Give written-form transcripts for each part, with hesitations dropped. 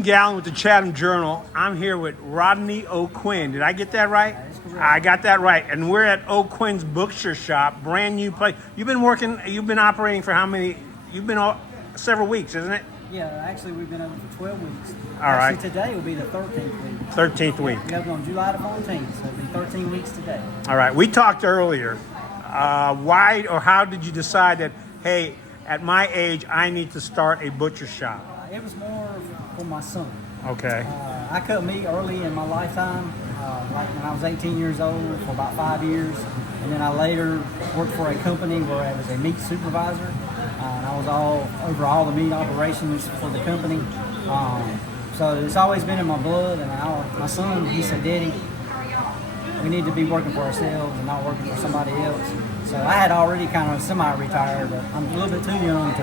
Ian Galin with the Chatham Journal. I'm here with Rodney O'Quinn. Did I get that right? That is correct. I got that right. And we're at O'Quinn's Butcher Shop, brand new place. You've been operating for how many? Several weeks, isn't it? Yeah, actually we've been open for 12 weeks. All right. Today will be the 13th week. 13th week. We opened on July the 14th, so it'll be 13 weeks today. All right. We talked earlier. Why or how did you decide that, hey, at my age, I need to start a butcher shop? It was more for my son. Okay. I cut meat early in my lifetime, like when I was 18 years old for about 5 years. And then I later worked for a company where I was a meat supervisor. And I was over all the meat operations for the company. So it's always been in my blood. And my son, he said, Daddy, we need to be working for ourselves and not working for somebody else. So I had already kind of semi-retired, but I'm a little bit too young to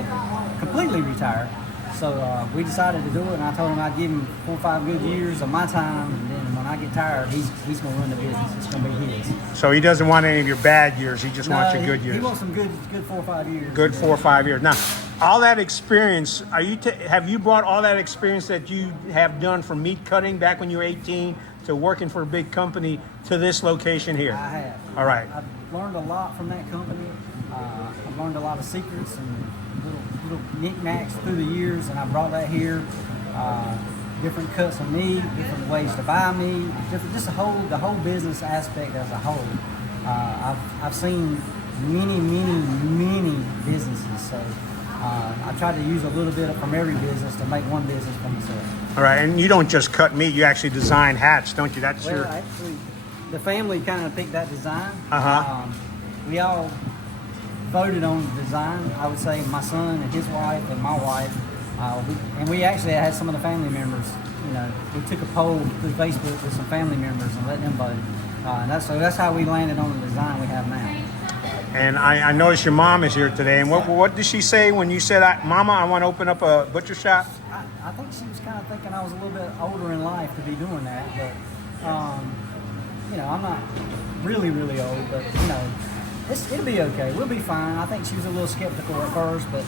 completely retire. So we decided to do it, and I told him I'd give him 4 or 5 good years of my time, and then when I get tired, he's going to run the business. It's going to be his. So he doesn't want any of your bad years. He just wants your good years. He wants some good 4 or 5 years. Good 4 or 5 years. Now, all that experience, have you brought all that experience that you have done from meat cutting back when you were 18 to working for a big company to this location here? I have. All right. I've learned a lot from that company. I've learned a lot of secrets and little knickknacks through the years, and I brought that here. Different cuts of meat, different ways to buy meat, just the whole business aspect as a whole. I've seen many businesses, so I tried to use a little bit from every business to make one business for myself. All right, and you don't just cut meat; you actually design hats, don't you? That's well, actually, the family kind of picked that design. We all voted on the design. I would say my son and his wife and my wife. We actually had some of the family members. We took a poll through Facebook with some family members and let them vote. That's how we landed on the design we have now. And I noticed your mom is here today. And what did she say when you said, "Mama, I want to open up a butcher shop"? I think she was kind of thinking I was a little bit older in life to be doing that. But I'm not really old. But it'll be okay. We'll be fine. I think she was a little skeptical at first, but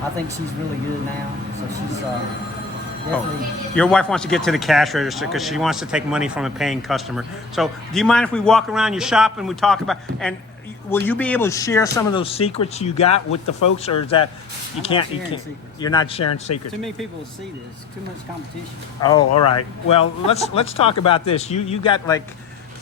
I think she's really good now. So she's definitely. Your wife wants to get to the cash register because she wants to take money from a paying customer. So do you mind if we walk around your shop and we talk about, and will you be able to share some of those secrets you got with the folks, or is that you can't? You're not sharing secrets. Too many people will see this. Too much competition. Oh, all right. Well, let's talk about this. You got, like,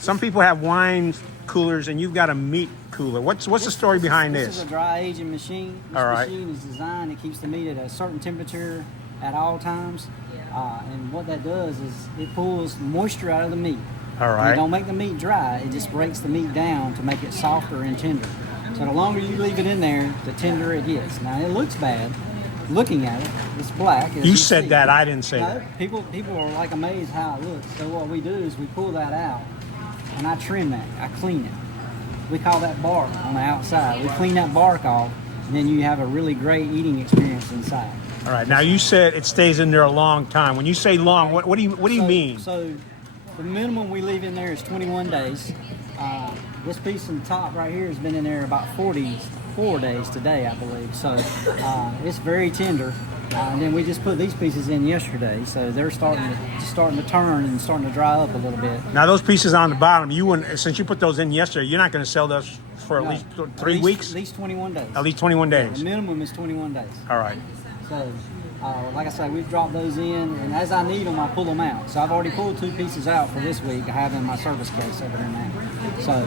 some people have wine coolers and you've got a meat cooler. What's the story behind this? This is a dry aging machine. This machine is designed, it keeps the meat at a certain temperature at all times. And what that does is it pulls moisture out of the meat. All right. It don't make the meat dry, it just breaks the meat down to make it softer and tender. So the longer you leave it in there, the tenderer it gets. Now it looks bad. Looking at it, it's black. You said that, I didn't say that. People are like amazed how it looks. So what we do is we pull that out and I trim that, I clean it. We call that bark on the outside. We clean that bark off, and then you have a really great eating experience inside. All right. Now you said it stays in there a long time. When you say long, what do you mean? So the minimum we leave in there is 21 days. This piece on the top right here has been in there about 44 days today, I believe. So it's very tender. And then we just put these pieces in yesterday, so they're starting to turn and starting to dry up a little bit. Now those pieces on the bottom, since you put those in yesterday, you're not going to sell those for at least 3 weeks? At least 21 days. At least 21 days. Yeah, the minimum is 21 days. All right. So, like I said, we've dropped those in, and as I need them, I pull them out. So I've already pulled 2 pieces out for this week. I have in my service case over there now. So,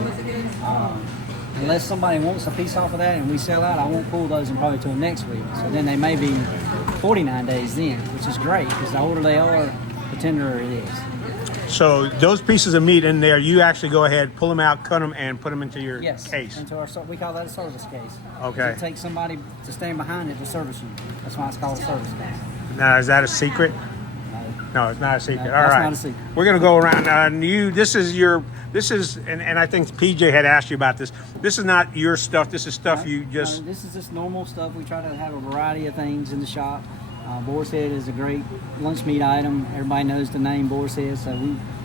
unless somebody wants a piece off of that and we sell out, I won't pull those probably till next week. So then they may be 49 days then, which is great because the older they are, the tenderer it is. So those pieces of meat in there, you actually go ahead, pull them out, cut them, and put them into your case. Into we call that a service case. Okay. It takes somebody to stand behind it to service you. That's why it's called a service case. Now, is that a secret? No, it's not a secret. No, all right. That's not a secret. We're going to go around. And I think PJ had asked you about this. This is not your stuff. This is stuff this is just normal stuff. We try to have a variety of things in the shop. Boar's head is a great lunch meat item. Everybody knows the name boar's head. So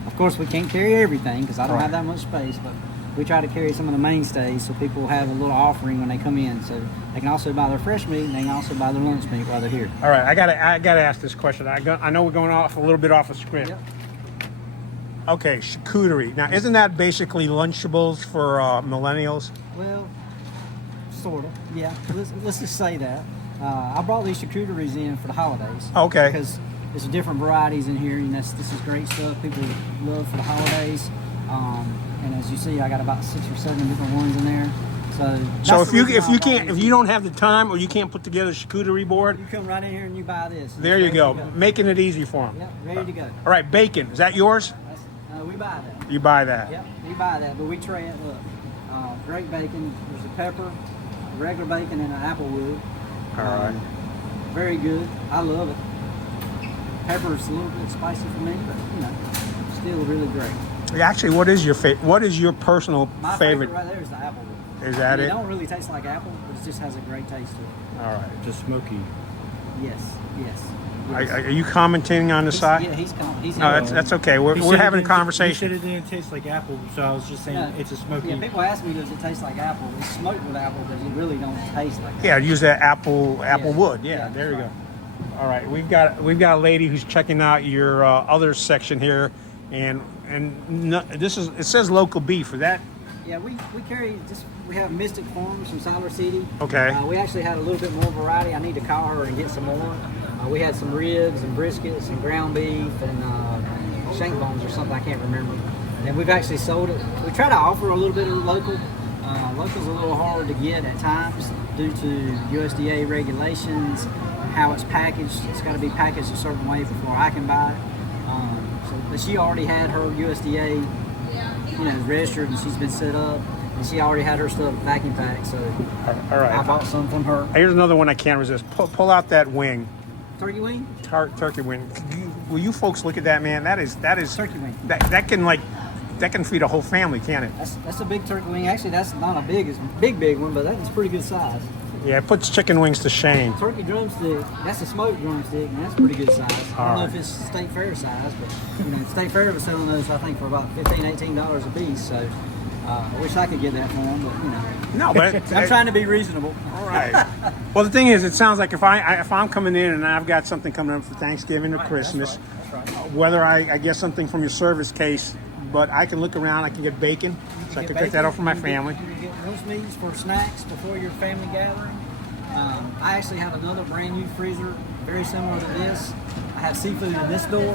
of course we can't carry everything because I don't have that much space. But we try to carry some of the mainstays so people have a little offering when they come in. So they can also buy their fresh meat and they can also buy their lunch meat while they're here. All right, I gotta ask this question. I know we're going off a little bit off of script. Yep. Okay, charcuterie. Now, isn't that basically Lunchables for millennials? Well, sort of, yeah. Let's just say that. I brought these charcuteries in for the holidays. Okay. Because there's different varieties in here, and this is great stuff people love for the holidays. And as you see, I got about 6 or 7 different ones in there. So if you don't have the time or you can't put together a charcuterie board, you come right in here and you buy this. There you go, making it easy for them. Yep, ready to go. All right, bacon. Is that yours? We buy that. You buy that? Yep, we buy that, but we tray it. Look, great bacon. There's a pepper, regular bacon, and an applewood. All right. Very good. I love it. Pepper's a little bit spicy for me, but still really great. Actually, what is your personal My favorite right there is the applewood. Is that it? It don't really taste like apple, but it just has a great taste to it. All right. Just smoky. Yes. Are you commenting on the side? Yeah, he's coming. No, that's okay. We're having a conversation. You said it didn't taste like apple, so I was just saying it's a smoky. Yeah, people ask me, does it taste like apple? It's smoked with apple, but it really don't taste like apple. Yeah, use that apple wood. Yeah, Yeah, there you right. go. All right, we've got a lady who's checking out your other section here, and it says local beef. Is that? Yeah, we carry we have Mystic Farms from Siler City. Okay. We actually had a little bit more variety. I need to call her and get some more. We had some ribs and briskets and ground beef and shank bones or something, I can't remember. And we've actually sold it. We try to offer a little bit of local. Local's a little hard to get at times due to USDA regulations, how it's packaged. It's got to be packaged a certain way before I can buy it. But she already had her USDA, registered, and she's been set up, and she already had her stuff vacuum packed. So all right. I bought some from her. Here's another one I can't resist. Pull out that wing. Turkey wing? Turkey wing. Will you folks look at that, man? That is Turkey wing. That can feed a whole family, can't it? That's a big turkey wing. Actually, that's not a big one, but that's pretty good size. Yeah, it puts chicken wings to shame. Turkey drumstick, that's a smoked drumstick, and that's pretty good size. I don't know if it's State Fair size, but State Fair was selling those, I think, for about $15, $18 a piece. So I wish I could get that for them, but No, but I'm trying to be reasonable. All right. Well, the thing is, it sounds like if I'm coming in and I've got something coming up for Thanksgiving or Christmas, That's right. whether I get something from your service case, but I can look around, I can get bacon, so I can cook that up for my family. You can get roast meats for snacks before your family gathering. I actually have another brand new freezer, very similar to this. I have seafood in this door.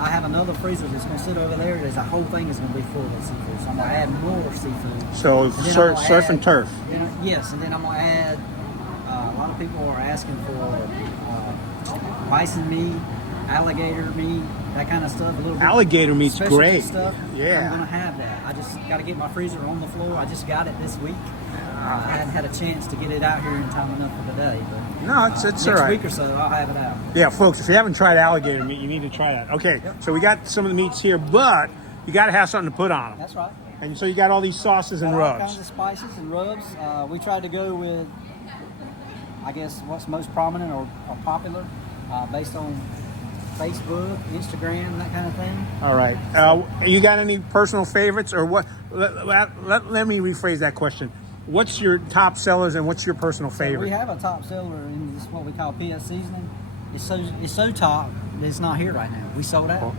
I have another freezer that's going to sit over there. There's a whole thing is going to be full of seafood. So I'm going to add more seafood. So surf and turf. Yes, and then I'm going to add. A lot of people are asking for bison meat, alligator meat, that kind of stuff. A little bit Alligator meat's specialty great. Stuff. Yeah. I'm going to have that. I just got to get my freezer on the floor. I just got it this week. I hadn't had a chance to get it out here in time enough for today. But No, it's next all right. week or so, I'll have it out. Yeah, folks, if you haven't tried alligator meat, you need to try that. Okay, So we got some of the meats here, but you got to have something to put on them. That's right. And so you got all these sauces and Got all kinds rubs. of spices and rubs. We tried to go with, I guess, what's most prominent or popular based on Facebook, Instagram, that kind of thing. All right. You got any personal favorites or what? Let me rephrase that question. What's your top sellers and what's your personal favorite? We have a top seller in this what we call PS seasoning. It's so top that it's not here right now. We sold out.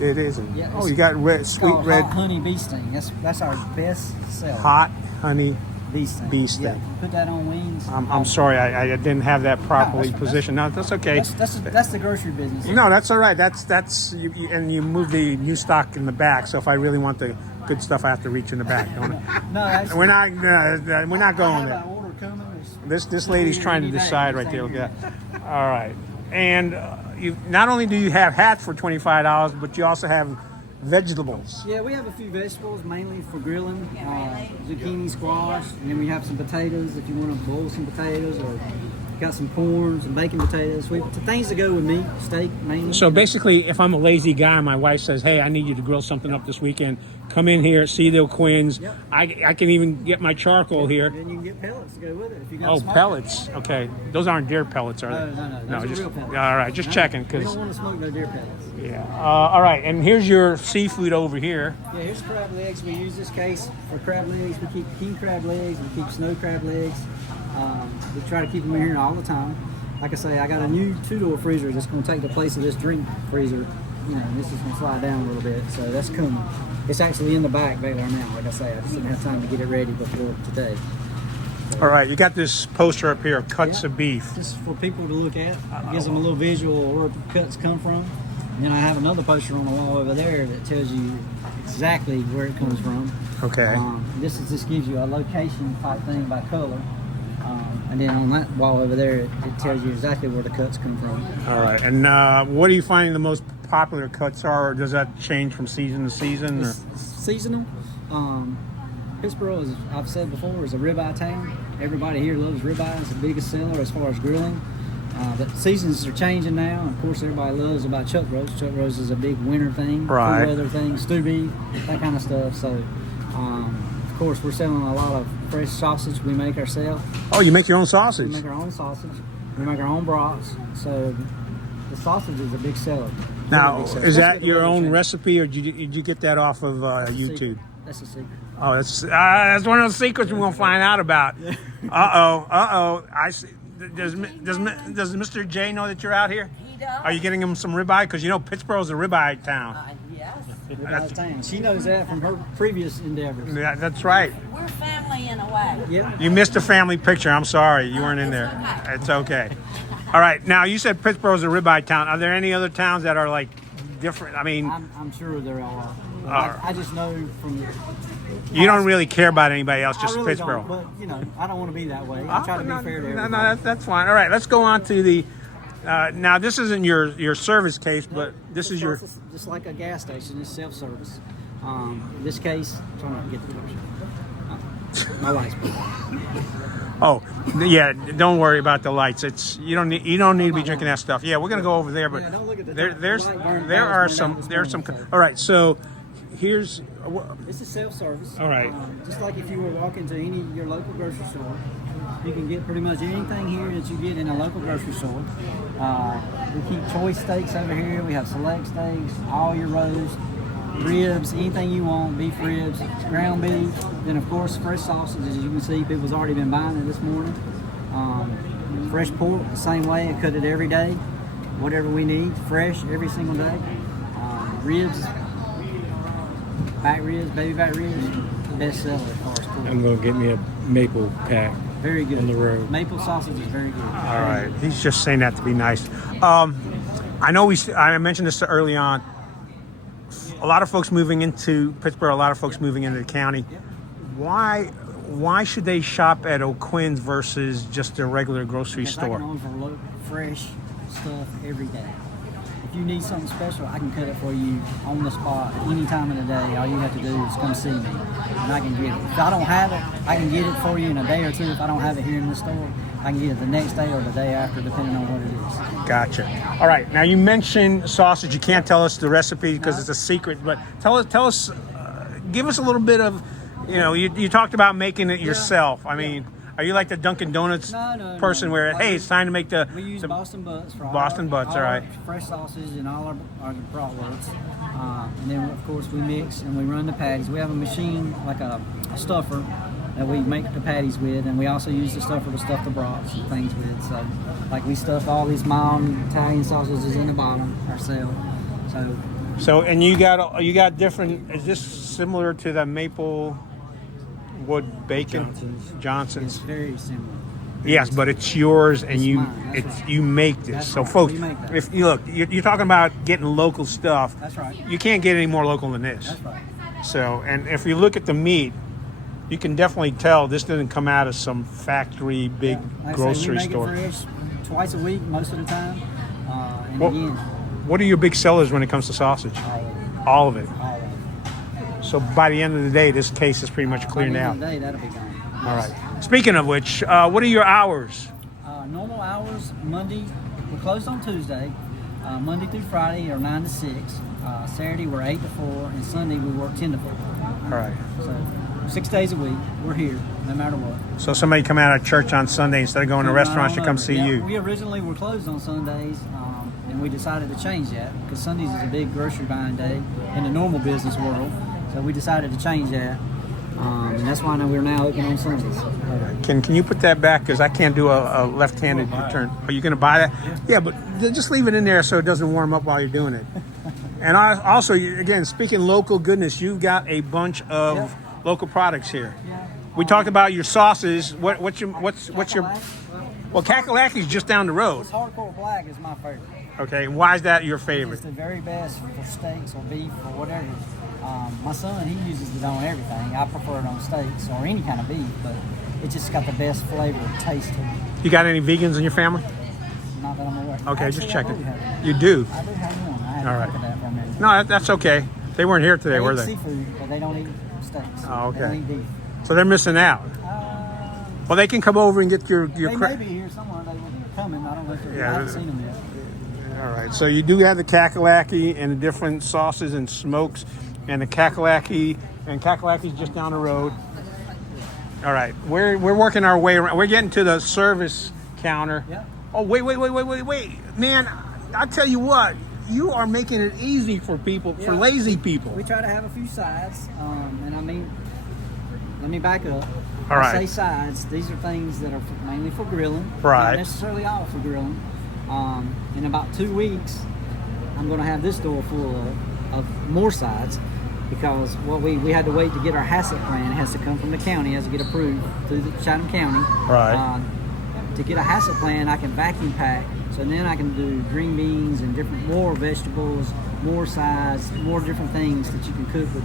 It isn't. Yeah, You got sweet red. Hot honey bee sting. That's our best seller. Hot honey bee sting. bee sting. Yeah, put that on wings. I'm sorry, I didn't have that properly that's- positioned. No, that's okay. That's the grocery business. No, that's all right. That's and you move the new stock in the back. So if I really want the good stuff, I have to reach in the back. Don't I? No, actually, We're not going I have there. an order coming. This lady's trying to Maybe decide back, right there. same Yeah. here. All right. And you not only do you have hats for $25, but you also have vegetables. Yeah, we have a few vegetables, mainly for grilling, zucchini, squash, and then we have some potatoes if you want to boil some potatoes, or got some corn, some bacon potatoes, things to go with meat, steak mainly. So basically, if I'm a lazy guy, my wife says, "Hey, I need you to grill something up this weekend. Come in here, see the O'Quinns. Yep. I can even get my charcoal here." Then you can get pellets to go with it if you got Oh, a smoker. pellets. Okay, those aren't deer pellets, are they? No, those are just real pellets. all right. Just checking We because don't want to smoke no deer pellets. Yeah. All right, and here's your seafood over here. Yeah, here's crab legs. We use this case for crab legs. We keep king crab legs. We keep snow crab legs. We try to keep them in here all the time. Like I say, I got a new 2-door freezer that's going to take the place of this drink freezer. You know, this is going to slide down a little bit, so that's coming. It's actually in the back there now. Like I say, I just didn't have time to get it ready before today. So, all right, you got this poster up here of cuts of beef. Just for people to look at. It gives them a little visual of where the cuts come from. And then I have another poster on the wall over there that tells you exactly where it comes from. Okay. This gives you a location type thing by color. And then on that wall over there, it tells you exactly where the cuts come from. All right. And what are you finding the most popular cuts are? Or does that change from season to season? Or? It's seasonal. Pittsburgh, as I've said before, is a ribeye town. Everybody here loves ribeye. It's the biggest seller as far as grilling. The seasons are changing now. Of course, everybody loves about chuck roast. Chuck roast is a big winter thing, right? Cool weather thing, stew beef, that kind of stuff. So, of course, we're selling a lot of fresh sausage we make ourselves. Oh, you make your own sausage? We make our own sausage. We make our own brats. So, the sausage is a big seller. Now, big seller. is that your own recipe, or did you get that off of YouTube? That's a secret. Oh, that's one of those secrets we're gonna find out about. I see. Does Mr. J know that you're out here? He does. Are you getting him some ribeye? Because you know Pittsburgh's a ribeye town. Yes. Ribeye town. She knows that from her previous endeavors. Yeah, that's right. We're family in a way. Yeah. You missed a family picture. I'm sorry, you weren't in there. Okay. It's okay. All right. Now you said Pittsburgh's a ribeye town. Are there any other towns that are like different? I mean, I'm sure there are. I just know from the. you don't really care about anybody else, just I really Pittsburgh. don't, but you know, I don't want to be that way. I try to be fair to everybody. No, that's fine. All right, let's go on to the. Now this isn't your service case, but this is your. Just like a gas station, it's self-service. In this case, I'm trying not to get the picture. My lights broke. Oh, yeah. Don't worry about the lights. It's you don't need to be drinking that stuff. Yeah, we're gonna go over there, but Yeah, don't look at the there are some. All right, so here's. This is self-service. All right. Just like if you were walking to any of your local grocery store, you can get pretty much anything here that you get in a local grocery store. We keep choice steaks over here. We have select steaks, all your roast, ribs, anything you want, beef ribs, ground beef. Then of course fresh sausage, as you can see, people's already been buying it this morning. Fresh pork, the same way. I cut it every day, whatever we need, fresh every single day. Ribs. Back ribs, baby back ribs, best seller as far as pork. I'm gonna get me a maple pack. Very good. On the road. Maple sausage is very good. All right. He's just saying that to be nice. I know I mentioned this early on. A lot of folks moving into Pittsburgh, a lot of folks moving into the county. Why should they shop at O'Quinn's versus just a regular grocery Because store? I can offer fresh stuff every day. If you need something special, I can cut it for you on the spot any time of the day. All you have to do is come see me, and I can get it. If I don't have it, I can get it for you in a day or two. If I don't have it here in the store, I can get it the next day or the day after, depending on what it is. Gotcha. All right. Now you mentioned sausage. You can't tell us the recipe because it's a secret. But tell us, give us a little bit of, you talked about making it yourself. I mean. Are you like the Dunkin' Donuts person where, hey, it's time to make the... We use Boston butts for Boston butts, all right. Fresh sausage and all our bratwursts. And then, of course, we mix and we run the patties. We have a machine, like a stuffer, that we make the patties with. And we also use the stuffer to stuff the brats and things with. So, like, we stuff all these mild Italian sausages in the bottom ourselves. So, and you got different... Is this similar to the maple... wood bacon Johnson's. It's very similar. Yes, but it's yours, and you right. you make this. That's so, right. folks, We make that. if you look, you're talking about getting local stuff. That's right. You can't get any more local than this. That's right. So, and if you look at the meat, you can definitely tell this didn't come out of some factory big Like grocery I say, we store. make it fresh twice a week most of the time. And Well, again, what are your big sellers when it comes to sausage? All of it. all of it. So by the end of the day, this case is pretty much cleared By the out. end of the day, that'll be gone. All right. Speaking of which, what are your hours? Normal hours, Monday, we're closed on Tuesday. Monday through Friday are 9 to 6. Saturday, we're 8 to 4. And Sunday, we work 10 to 4. All right. So 6 days a week, we're here, no matter what. So somebody come out of church on Sunday instead of going to restaurants to come see Yeah, you. We originally were closed on Sundays. And and we decided to change that because Sundays is a big grocery buying day in the normal business world. So we decided to change that, and that's why we're now open on Sundays. Can you put that back? Because I can't do a left-handed turn. Are you going to buy that? Yeah, but just leave it in there so it doesn't warm up while you're doing it. And also, again, speaking local goodness, you've got a bunch of local products here. Yeah. We talked about your sauces. What's your well, Kakalaki's just down the road. This hardcore black is my favorite. Okay, why is that your favorite? It's the very best for steaks or beef or whatever. My son, he uses it on everything. I prefer it on steaks or any kind of beef, but it just got the best flavor and taste to it. You got any vegans in your family? Not that I'm aware of. Okay, Actually, just checking. I You do? I do have one. I had All to right. look at that for a minute. No, that's okay. They weren't here today, They were eat they? seafood, but they don't eat steaks. Oh, They okay. don't eat beef. So they're missing out. Well, they can come over and get your They may be here somewhere. They will be coming. I don't know if they're, Yeah, I haven't seen them yet. All right, so you do have the kakalaki and the different sauces and smokes, and the kakalaki, and kakalaki's just down the road. All right, we're working our way around. We're getting to the service counter. Yeah. Oh, wait, man! I tell you what, you are making it easy for people, for Yeah. lazy people. We try to have a few sides, and I mean, let me back up. All right. I say sides. These are things that are mainly for grilling. Right. Not necessarily all for grilling. In about 2 weeks, I'm going to have this door full of more sides because what we had to wait to get our HACCP plan. It has to come from the county, it has to get approved through the Chatham County. Right. To get a HACCP plan, I can vacuum pack, so then I can do green beans and more vegetables, more sides, more different things that you can cook with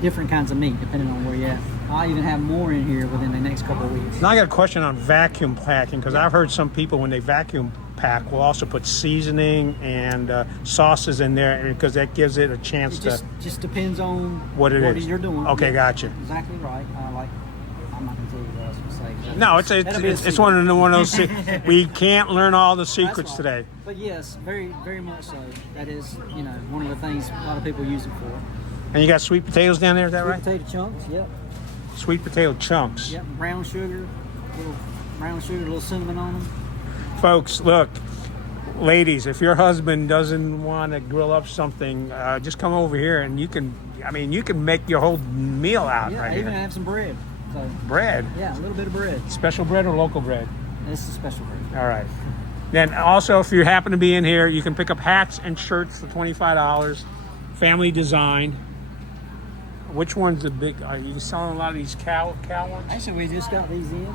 different kinds of meat depending on where you're at. I'll even have more in here within the next couple of weeks. Now I got a question on vacuum packing because I've heard some people when they vacuum pack will also put seasoning and sauces in there because that gives it a chance It just depends on what you're doing. Okay, Yeah, gotcha. Exactly right. I'm not gonna tell you what I was gonna say. No, That'll be a it's secret. one of those. We can't learn all the secrets That's today. right. But yes, very, very much so. That is, one of the things a lot of people use it for. And you got sweet potatoes down there, is that Sweet right? potato chunks. Yep. Sweet potato chunks. Yep. Brown sugar. A little cinnamon on them. Folks, look, ladies, if your husband doesn't want to grill up something, just come over here and you can make your whole meal out Yeah. right I even here. have some bread. So Bread. yeah, a little bit of bread. Special bread or local bread? This is special bread. All right. Then also, if you happen to be in here, you can pick up hats and shirts for $25. Family design. Which one's the big? Are you selling a lot of these cow ones? Actually, we just got these in.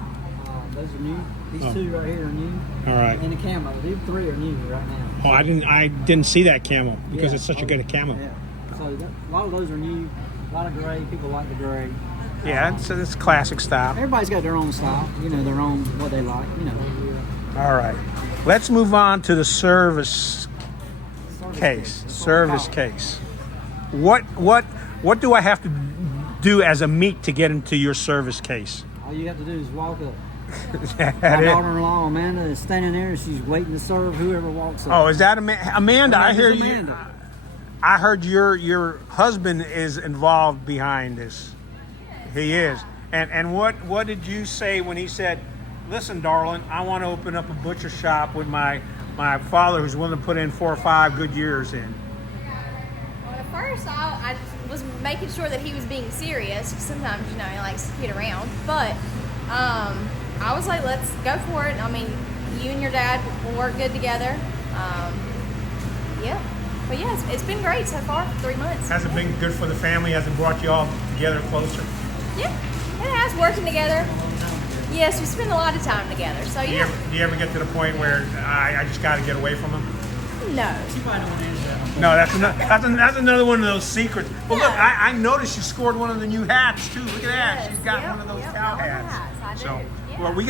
Those are new. These two right here are new. All right. And the camo. These three are new right now. Oh, I didn't see that camel because Yeah. it's such a good camo. Yeah. So a lot of those are new. A lot of gray. People like the gray. Yeah, it's classic style. Everybody's got their own style. Their own what they like. All right. Let's move on to the service case. Service case. What do I have to do as a meat to get into your service case? All you have to do is walk up. That My it? daughter-in-law Amanda is standing there, and she's waiting to serve whoever walks up. Oh, is that Amanda? I Her name hear is you. Amanda. I heard your husband is involved behind this. He is. And what did you say when he said, "Listen, darling, I want to open up a butcher shop with my father who's willing to put in 4 or 5 good years in"? Well, at first, I was making sure that he was being serious. Sometimes, he likes to kid around. But I was like, let's go for it. I mean, you and your dad will work good together. Yeah. But yeah, it's been great so far, 3 months. Has it been good for the family? Has it brought you all together closer? Yeah, it has, working together. Yes, we spend a lot of time together. So Do yeah. you ever get to the point where I just got to get away from him? No. She probably don't want to answer that. No, that's another one of those secrets. Well, look, Yeah. I noticed you scored one of the new hats too. Look at that, Yes, she's got yep, one of those yep, cow all the hats. hats, I do, So, yeah. well, we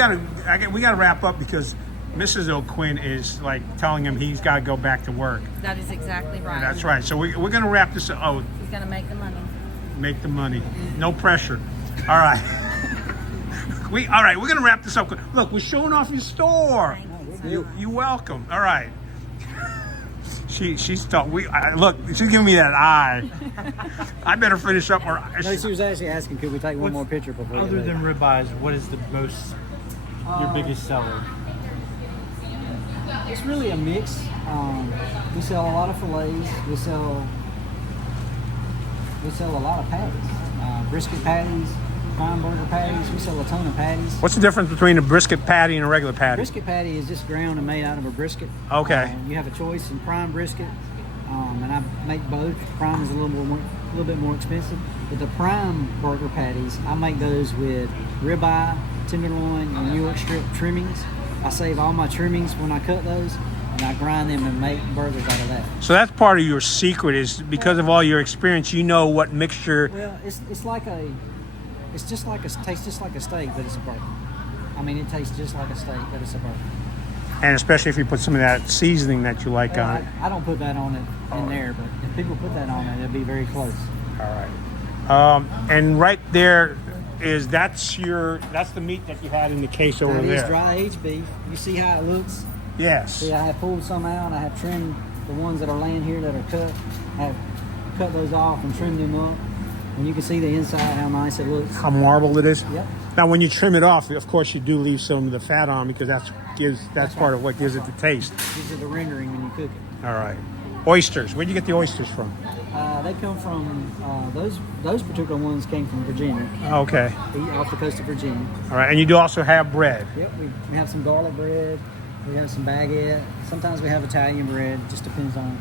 gotta wrap up because Mrs. O'Quinn is like telling him he's got to go back to work. That is exactly right. That's right. So we're gonna wrap this up. Oh, He's gonna make the money. make the money. No pressure. All right. We're gonna wrap this up. Look, we're showing off your store. You're welcome. All right. She's told look. She's giving me that eye. I better finish up. Or No, she was actually asking, could we take one more picture before you Other leave? than ribeyes, what is your biggest seller? It's really a mix. We sell a lot of fillets. We sell a lot of patties, brisket patties, prime burger patties. We sell a ton of patties. What's the difference between a brisket patty and a regular patty? Brisket patty is just ground and made out of a brisket. Okay. You have a choice in prime brisket, and I make both. Prime is a little bit more expensive, but the prime burger patties, I make those with ribeye, tenderloin, and New York strip trimmings. I save all my trimmings when I cut those, and I grind them and make burgers out of that. So that's part of your secret, is because of all your experience, you know what mixture. Well, it's just like a tastes just like a steak, but it's a burger. I mean, it tastes just like a steak, but it's a burger. And especially if you put some of that seasoning that you like on it. I don't put that on it in there, but if people put that on it, it'll be very close. All right. And right there that's the meat that you had in the case over That there. is dry aged beef. You see how it looks? Yes. See, I have pulled some out. I have trimmed the ones that are laying here that are cut. I have cut those off and trimmed them up. And you can see the inside, how nice it looks. How marbled it is. Yep. Now, when you trim it off, of course, you do leave some of the fat on, because that's part of what gives it the taste. These are the rendering when you cook it. All right. Oysters. Where'd you get the oysters from? They come from those particular ones came from Virginia, Okay. off the coast of Virginia. All right. And you do also have bread. Yep, we have some garlic bread. We have some baguette. Sometimes we have Italian bread. Just depends on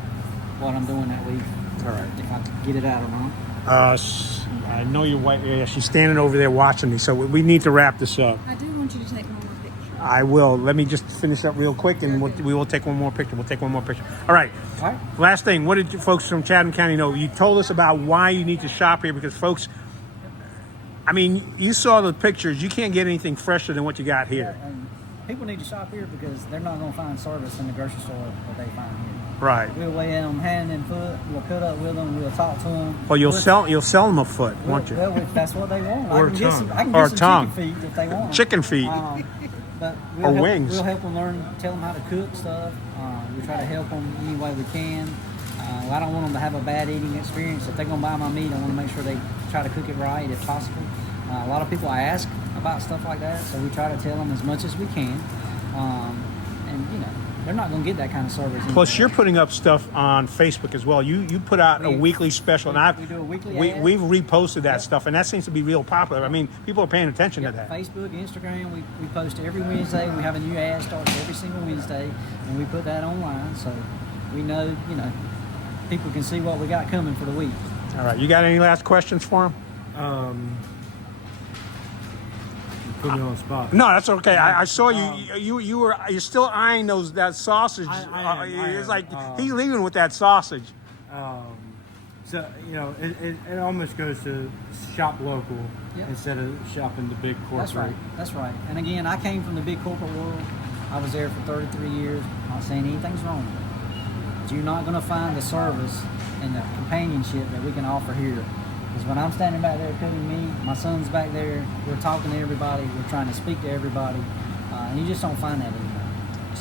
what I'm doing that week. All right. If I can get it out or not. I know your wife. Yeah, she's standing over there watching me, so we need to wrap this up. I do want you to take one more picture. I will. Let me just finish up real quick, and we will take one more picture. We'll take one more picture. All right. All right. Last thing. What did you folks from Chatham County know? You told us about why you need to shop here, because folks, I mean, you saw the pictures. You can't get anything fresher than what you got here. And people need to shop here because they're not going to find service in the grocery store that they find here. Right. We'll weigh in them hand and foot. We'll cut up with them. We'll talk to them. Well, you'll sell them a foot, won't you? Well, that's what they want. Or I can get tongue. some, I can Or get some tongue. chicken feet if they want. Chicken feet. But Or wings. We'll help them learn, tell them how to cook stuff. We try to help them any way we can. I don't want them to have a bad eating experience. If they're going to buy my meat, I want to make sure they try to cook it right if possible. A lot of people I ask about stuff like that, so we try to tell them as much as we can. And, you know, they're not going to get that kind of service. Plus, you're putting up stuff on Facebook as well. You put out a weekly special, and we do a weekly ad. we've reposted that stuff, and that seems to be real popular. I mean, people are paying attention to that. Facebook, Instagram, we post every Wednesday. We have a new ad starts every single Wednesday, and we put that online, so we know, you know, people can see what we got coming for the week. All right, you got any last questions for him? Put me on the spot. No, that's okay. I saw you're still eyeing that sausage. I am. It's like he's leaving with that sausage. So, you know, it almost goes to shop local Yep. instead of shopping the big corporate. That's right. That's right. And again, I came from the big corporate world. I was there for 33 years. I'm not saying anything's wrong with it. But you're not going to find the service and the companionship that we can offer here. Because when I'm standing back there cooking meat, my son's back there, we're talking to everybody, we're trying to speak to everybody, and you just don't find that anymore.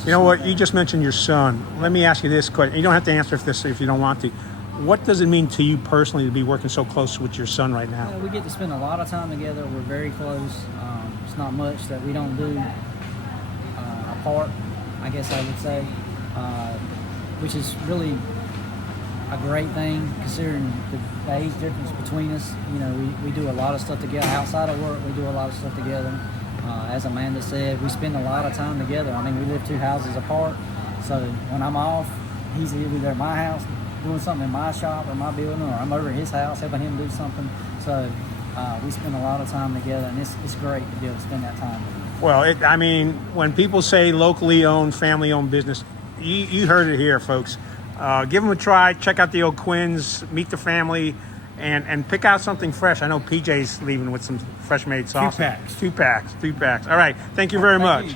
You know what? You just mentioned your son. Let me ask you this question. You don't have to answer if you don't want to. What does it mean to you personally to be working so close with your son right now? We get to spend a lot of time together. We're very close. It's not much that we don't do apart, I guess I would say, which is really a great thing considering the age difference between us. You know, we do a lot of stuff together. Outside of work, we do a lot of stuff together. As Amanda said, we spend a lot of time together. I mean, we live 2 houses apart. So when I'm off, he's either at my house doing something in my shop or my building, or I'm over at his house helping him do something. So we spend a lot of time together, and it's great to be able to spend that time together. Well, I mean, when people say locally owned, family-owned business, you heard it here, folks. Give them a try. Check out the O'Quinns. Meet the family, and pick out something fresh. I know PJ's leaving with some fresh-made sausage. 2 packs. 2 packs. All right. Thank you very much. You.